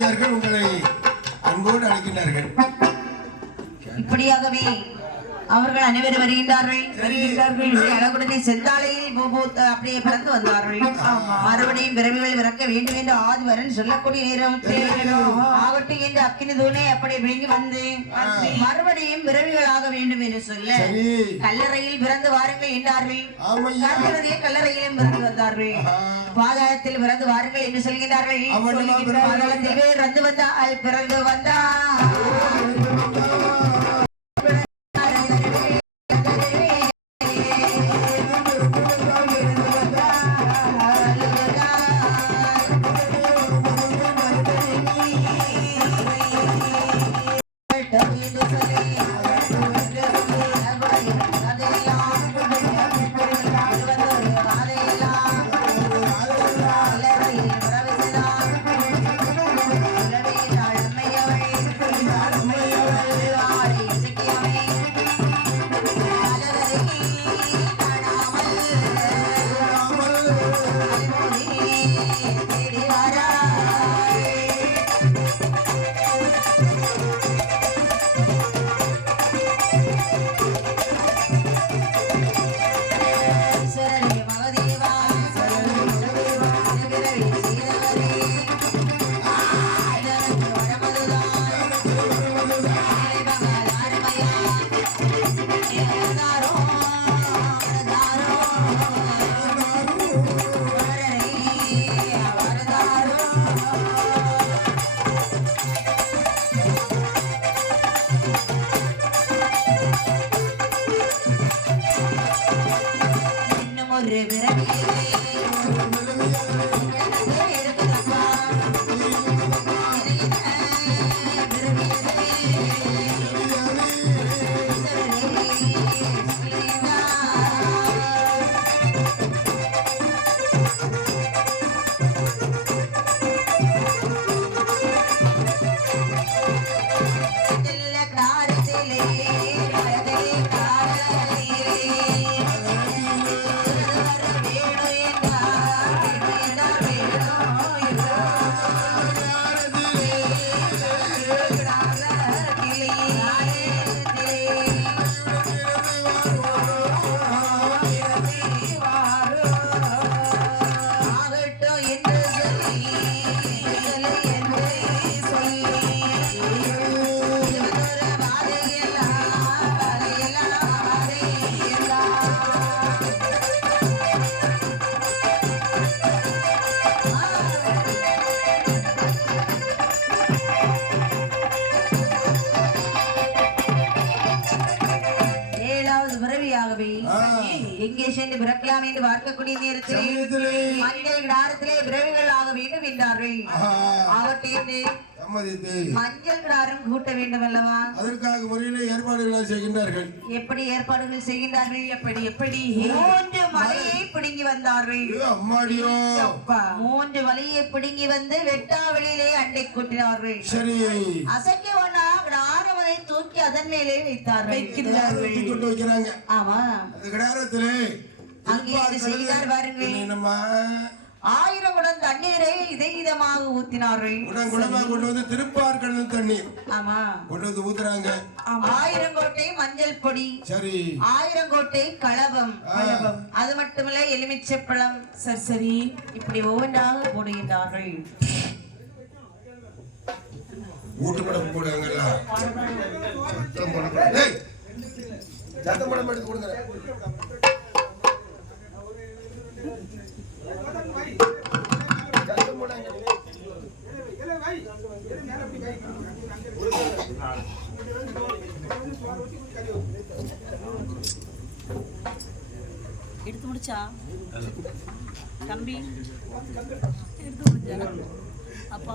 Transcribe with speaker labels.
Speaker 1: உங்களை அன்போடு அழைக்கின்றார்கள்.
Speaker 2: இப்படியாகவே அவர்கள் அனைவரும் வருகின்றார்கள். வருகின்றார்கள். அழகுடனே செந்தாலையில் அப்படியே பிறந்து வந்தார்கள். மறுபடியும் பிறவிகள் பிறக்க வேண்டும் என்று ஆதிவரன் சொல்லக்கூடிய நேரத்தில் ஆகட்டும் என்று அக்கினி தூணை அப்படி விழுங்கி வந்து மறுபடியும் பிறவிகள் ஆக வேண்டும் என்று சொல்ல கல்லறையில் பிறந்து வாருங்கள் என்றார்கள். கல்லறையிலும் பிறந்து வந்தார்கள். பாதாளத்தில் பிறந்து வாருங்கள் என்று சொல்கிறார்கள் பாதாளத்தில் பிறந்து வந்தால் பிறந்து வந்தால். ஒரு பிறவியிலே இருக்குதப்பா பிறவியாகவே
Speaker 1: ஆ.
Speaker 2: எங்கே சென்று பிறக்கலாம் என்று பார்க்கக்கூடிய நேரத்தில்
Speaker 1: சமயத்திலே.
Speaker 2: மஞ்சள் கிடாரத்திலே பிறவிகள் ஆக வேண்டும் என்றார்கள்.
Speaker 1: ஆஹா,
Speaker 2: ஆகட்டேன்னு
Speaker 1: சம்மதித்து.
Speaker 2: மஞ்சள் கிடாரம் கூட்ட வேண்டும் அல்லவா?
Speaker 1: அதற்காக முறையிலே ஏற்பாடுகளை செய்கின்றார்கள்.
Speaker 2: எப்படி ஏற்பாடுகள் செய்கின்றார்கள்? எப்படி எப்படி? மூன்று மலையை பிடுங்கி வந்தார்கள்.
Speaker 1: அம்மாடியோ.
Speaker 2: மூன்று மலையை பிடுங்கி வந்து வெட்டாவெளியிலே அண்டை கூட்டினார்கள்.
Speaker 1: சரி
Speaker 2: அசைக்க ஒண்ணா கிடாரவதை தூக்கி அதன் மேலே
Speaker 1: தூக்கி கொண்டு வைக்கிறாங்க.
Speaker 2: ஆமா
Speaker 1: கிடாரத்திலே என்னம்மா
Speaker 2: ஆயிரம் குடம் தண்ணீரை இதை இதமாக ஊத்தினார்கள்.
Speaker 1: குடமா கொண்டு வந்து திருப்பார்கள் தண்ணீர்.
Speaker 2: ஆமா.
Speaker 1: கொண்டு வந்து ஊத்துறாங்க.
Speaker 2: ஆயிரம் கோட்டை மஞ்சள் பொடி.
Speaker 1: சரி.
Speaker 2: ஆயிரம் கோட்டை கலவம்
Speaker 1: கலவம்.
Speaker 2: அது மட்டுமல்ல எலுமிச்சப்பழம் சரி சரி. இப்படி ஒவ்வொன்றாக போடுகின்றார்கள்.
Speaker 1: ஊட்டு படம் போடுவாங்கல்ல சத்தம் போட சத்தம் படம் எடுத்து கொடுங்க. சத்தம் போடாங்க.
Speaker 3: எடுத்து முடிச்சா? தம்பி எடுத்து முடிச்சா? அப்பா